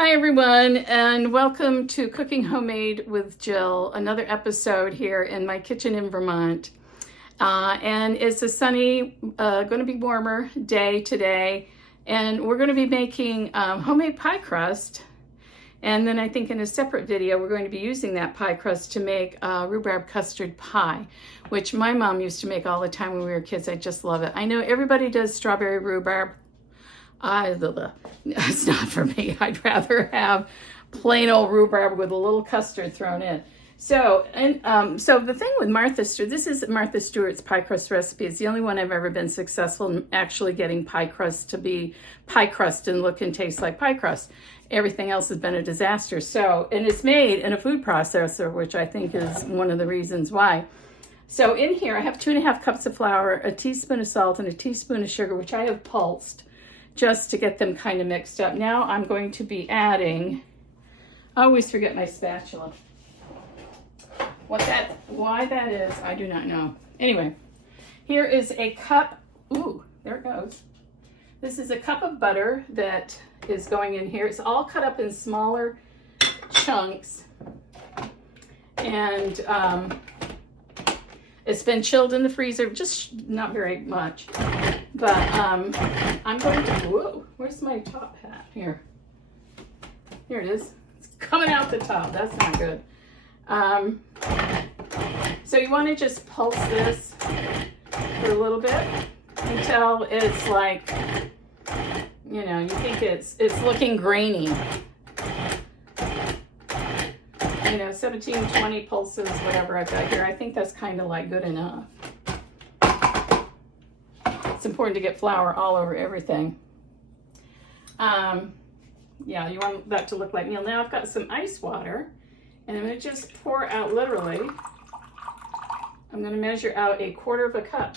Hi everyone, and welcome to Cooking Homemade with Jill, another episode here in my kitchen in Vermont. And it's a sunny, going to be warmer day today, and we're going to be making homemade pie crust. And then I think in a separate video, we're going to be using that pie crust to make rhubarb custard pie, which my mom used to make all the time when we were kids. I just love it. I know everybody does strawberry rhubarb. It's not for me. I'd rather have plain old rhubarb with a little custard thrown in. So the thing with Martha Stewart, this is Martha Stewart's pie crust recipe. It's the only one I've ever been successful in actually getting pie crust to be pie crust and look and taste like pie crust. Everything else has been a disaster. And it's made in a food processor, which I think is one of the reasons why. So in here, I have 2.5 cups of flour, a teaspoon of salt, and a teaspoon of sugar, which I have pulsed, just to get them kind of mixed up. Now I'm going to be adding, I always forget my spatula. Why that is, I do not know. Anyway, here is a cup, ooh, there it goes. This is a cup of butter that is going in here. It's all cut up in smaller chunks. And it's been chilled in the freezer, just not very much. But I'm going to, whoa, where's my top hat? Here it is. It's coming out the top. That's not good. So you want to just pulse this for a little bit until it's like, you know, you think it's looking grainy. You know, 17, 20 pulses, whatever I've got here. I think that's kind of like good enough. It's important to get flour all over everything. Yeah, you want that to look like meal. Now I've got some ice water, and I'm going to just pour out literally. I'm going to measure out 1/4 cup,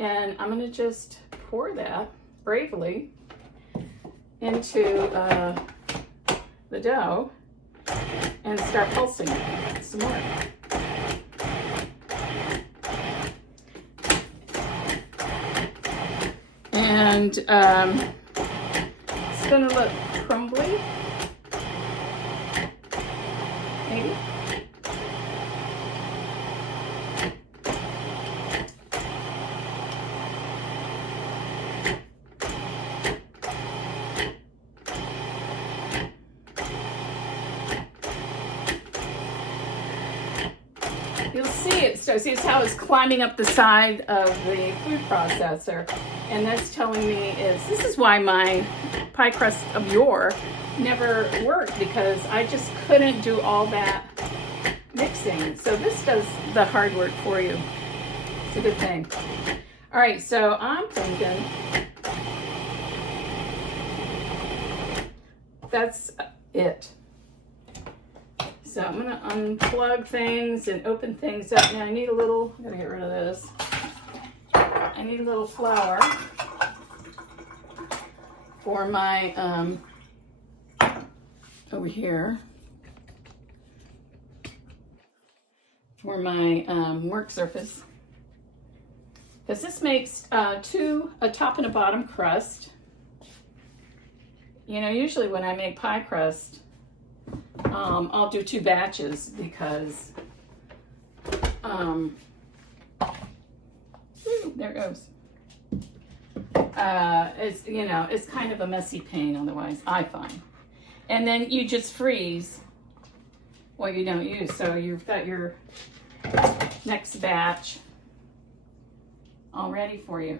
and I'm going to just pour that bravely into the dough and start pulsing it some more. And it's going to look crumbly, maybe. You'll see it. So see, it's how it's climbing up the side of the food processor. And that's telling me this is why my pie crust of yore never worked, because I just couldn't do all that mixing. So this does the hard work for you. It's a good thing. All right, so I'm thinking that's it. So I'm going to unplug things and open things up. Now I need a little, I'm going to get rid of this. I need a little flour for my, over here, for my work surface. Because this makes a top and a bottom crust. You know, usually when I make pie crust, I'll do 2 batches because, there it goes. It's, you know, it's kind of a messy pain otherwise, I find. And then you just freeze what you don't use. So you've got your next batch all ready for you.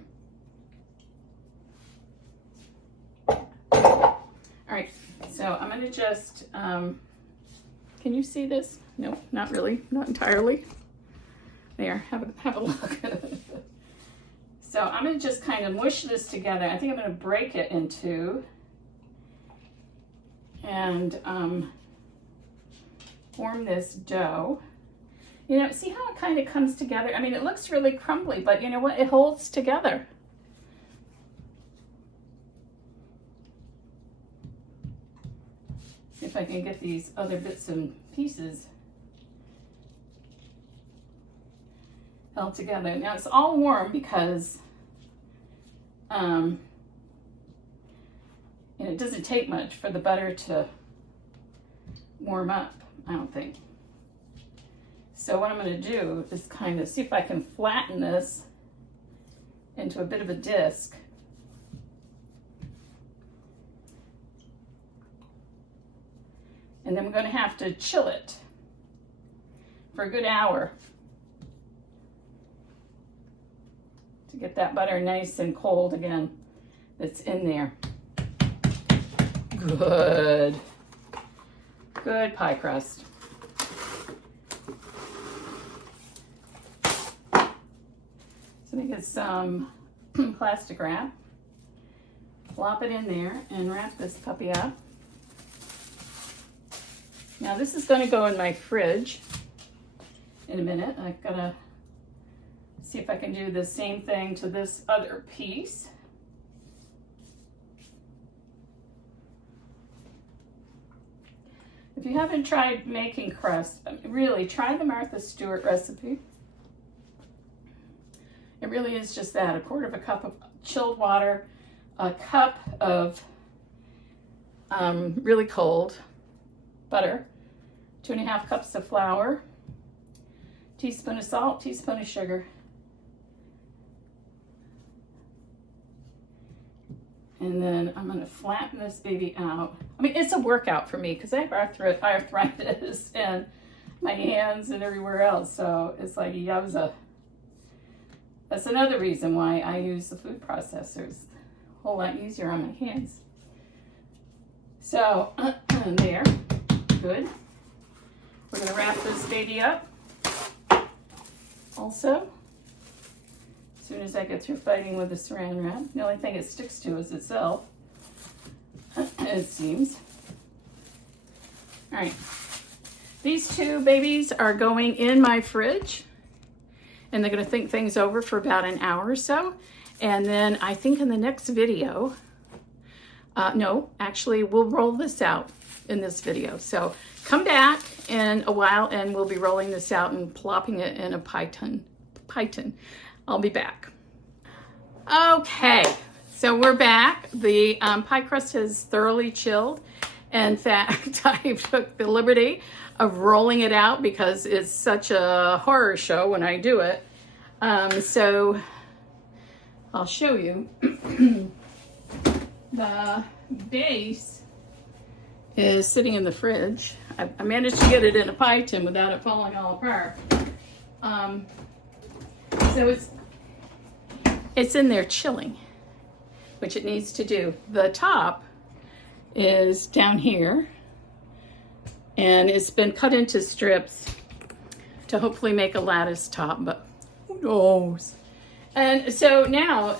All right, so I'm going to just, can you see this? No, not really, not entirely. There, have a look. So I'm going to just kind of mush this together. I think I'm going to break it in 2 and form this dough. You know, see how it kind of comes together? I mean, it looks really crumbly, but you know what? It holds together. See if I can get these other bits and pieces held together. Now it's all warm because And it doesn't take much for the butter to warm up, I don't think. So what I'm going to do is kind of see if I can flatten this into a bit of a disc. And then we're going to have to chill it for a good hour to get that butter nice and cold again that's in there. Good. Good pie crust. So I get some plastic wrap, flop it in there, and wrap this puppy up. Now this is going to go in my fridge in a minute. I've got to see if I can do the same thing to this other piece. If you haven't tried making crust, really try the Martha Stewart recipe. It really is just that, 1/4 cup of chilled water, a cup of really cold butter, 2½ cups of flour, teaspoon of salt, teaspoon of sugar, and then I'm going to flatten this baby out. I mean, it's a workout for me because I have arthritis in my hands and everywhere else, so it's like yowza. That's another reason why I use the food processors. A whole lot easier on my hands. So, there. Good. We're going to wrap this baby up also. As soon as I get through fighting with the saran wrap. The only thing it sticks to is itself, it seems. All right. These two babies are going in my fridge, and they're going to think things over for about an hour or so. And then I think in the next video, no, actually we'll roll this out in this video. So come back in a while and we'll be rolling this out and plopping it in a pie tin. I'll be back. Okay, so we're back. The pie crust has thoroughly chilled. In fact, I took the liberty of rolling it out because it's such a horror show when I do it. So I'll show you. The base is sitting in the fridge. I managed to get it in a pie tin without it falling all apart. So it's in there chilling, which it needs to do. The top is down here, and it's been cut into strips to hopefully make a lattice top, but who knows? And so now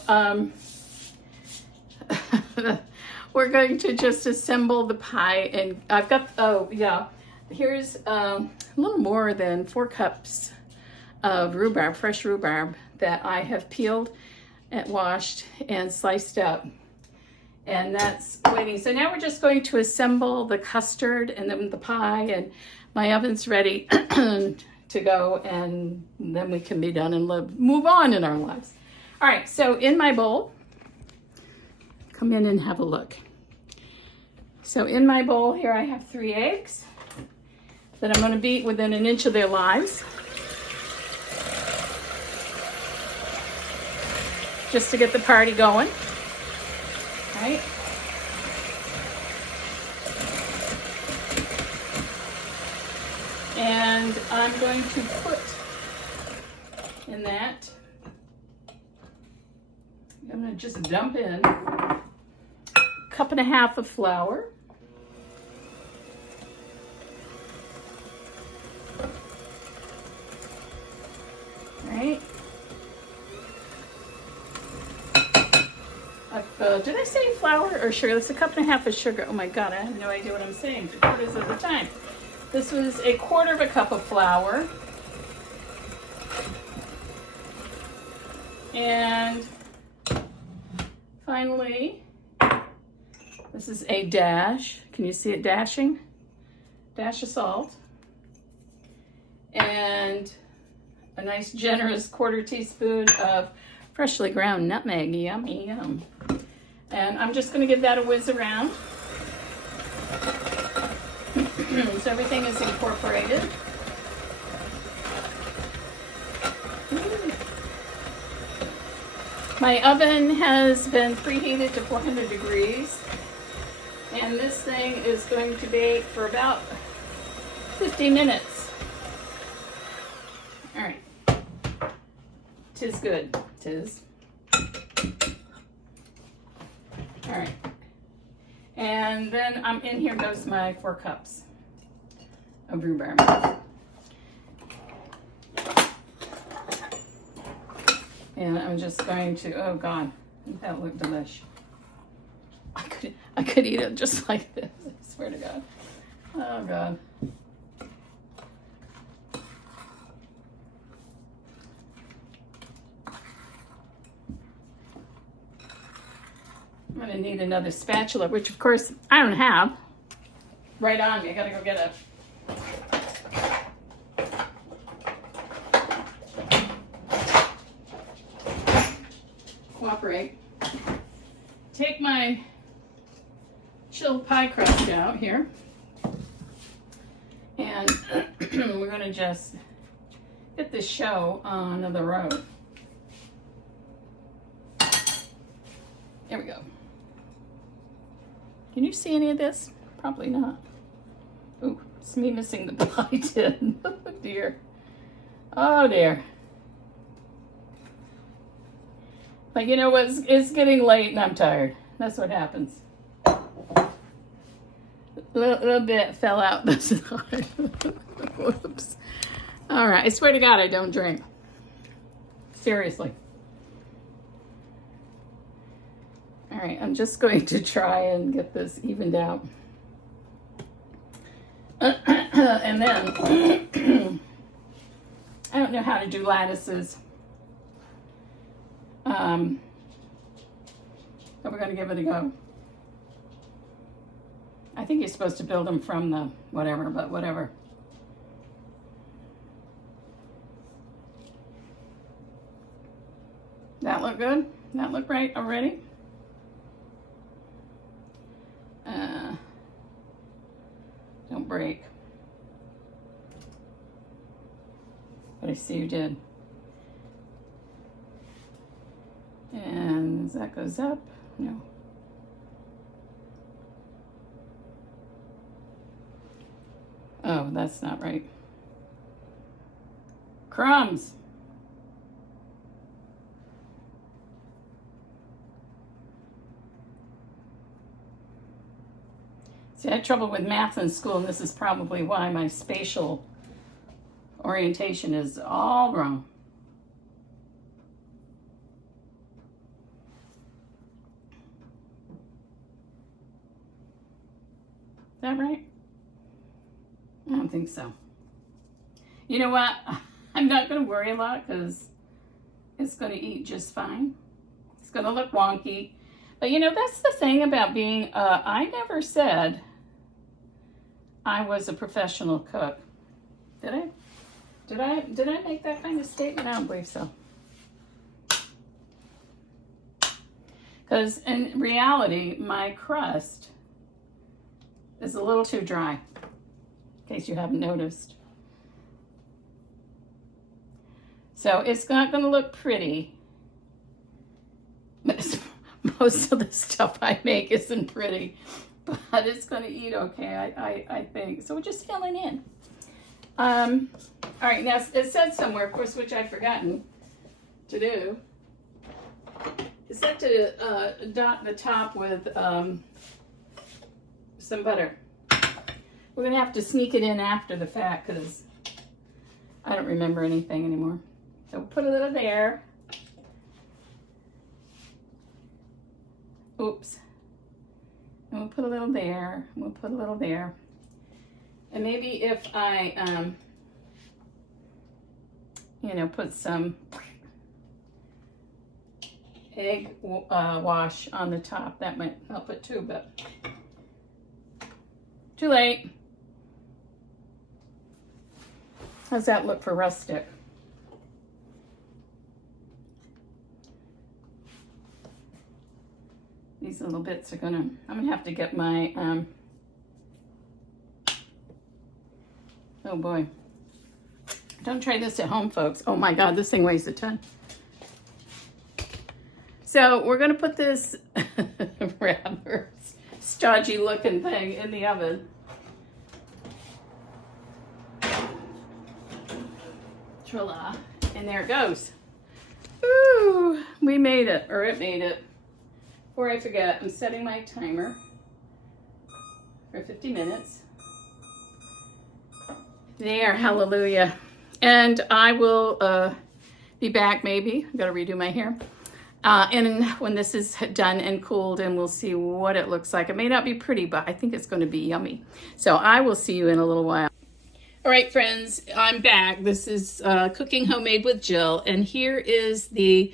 we're going to just assemble the pie, and I've got, oh yeah, here's a little more than 4 cups of rhubarb, fresh rhubarb that I have peeled and washed and sliced up. And that's waiting. So now we're just going to assemble the custard and then the pie, and my oven's ready to go, and then we can be done and move on in our lives. All right, so in my bowl, come in and have a look. So in my bowl here I have 3 eggs that I'm going to beat within 1 inch of their lives, just to get the party going. Right? And I'm going to put in that, I'm going to just dump in 1.5 cups of flour. Right? Did I say flour or sugar? That's 1.5 cups of sugar. Oh my God, I have no idea what I'm saying 3/4 of the time. This was 1/4 cup of flour. And finally, this is a dash. Can you see it dashing? Dash of salt. And a nice generous 1/4 teaspoon of freshly ground nutmeg. Yummy, yum. And I'm just going to give that a whiz around. So everything is incorporated. My oven has been preheated to 400 degrees. And this thing is going to bake for about 50 minutes. All right. Tis good. Tis. All right. And then in here goes my 4 cups of rhubarb. And I'm just going to, oh God, that looked delish. I could eat it just like this, I swear to God. Oh God. I'm gonna need another spatula, which of course I don't have. Right on me, I gotta go get it. Cooperate. Take my chilled pie crust out here. And we're gonna just get this show on the road. There we go. Can you see any of this? Probably not. Ooh, it's me missing the pie tin. Oh dear. Oh dear. But you know what? It's getting late and I'm tired. That's what happens. A little bit fell out. Whoops. All right. I swear to God, I don't drink. Seriously. All right. I'm just going to try and get this evened out. And then, I don't know how to do lattices. But we're going to give it a go. I think you're supposed to build them from the whatever, but whatever. That look good? That look right already? Don't break. But I see you did. And that goes up. No. Oh, that's not right. Crumbs. See, I had trouble with math in school, and this is probably why my spatial orientation is all wrong. Is that right? I don't think so. You know what? I'm not going to worry a lot because it's going to eat just fine. It's going to look wonky. But you know, that's the thing about being, I never said I was a professional cook. Did I? Did I make that kind of statement? I don't believe so. Because in reality, my crust is a little too dry, in case you haven't noticed. So it's not going to look pretty. Most of the stuff I make isn't pretty, but it's going to eat okay, I think. So we're just filling in. All right, now it said somewhere, of course, which I'd forgotten to do. It said to dot the top with some butter. We're going to have to sneak it in after the fact because I don't remember anything anymore. So we'll put a little there. Oops. And we'll put a little there. We'll put a little there. And maybe if I, put some egg wash on the top, that might help it too, but too late. How's that look for rustic? These little bits are I'm gonna have to get my, oh boy. Don't try this at home, folks. Oh my God, this thing weighs a ton. So we're gonna put this rather stodgy looking thing in the oven. Trilla, and there it goes. Ooh, we made it, or it made it. Before I forget, I'm setting my timer for 50 minutes. There, hallelujah. And I will be back maybe. I've got to redo my hair. And when this is done and cooled, and we'll see what it looks like. It may not be pretty, but I think it's going to be yummy. So I will see you in a little while. All right, friends, I'm back. This is Cooking Homemade with Jill, and here is the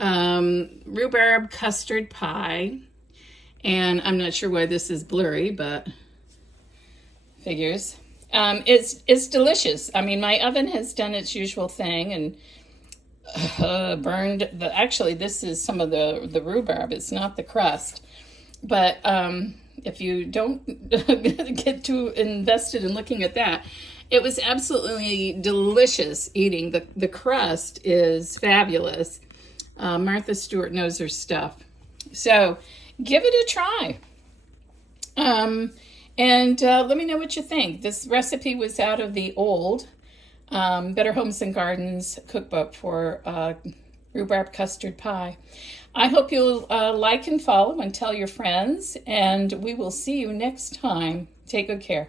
Rhubarb Custard Pie. And I'm not sure why this is blurry, but figures. It's delicious. I mean, my oven has done its usual thing and burned the. Actually, this is some of the rhubarb. It's not the crust, but if you don't get too invested in looking at that, it was absolutely delicious eating. The crust is fabulous. Martha Stewart knows her stuff. So give it a try. And let me know what you think. This recipe was out of the old Better Homes and Gardens cookbook for rhubarb custard pie. I hope you'll like and follow and tell your friends, and we will see you next time. Take good care.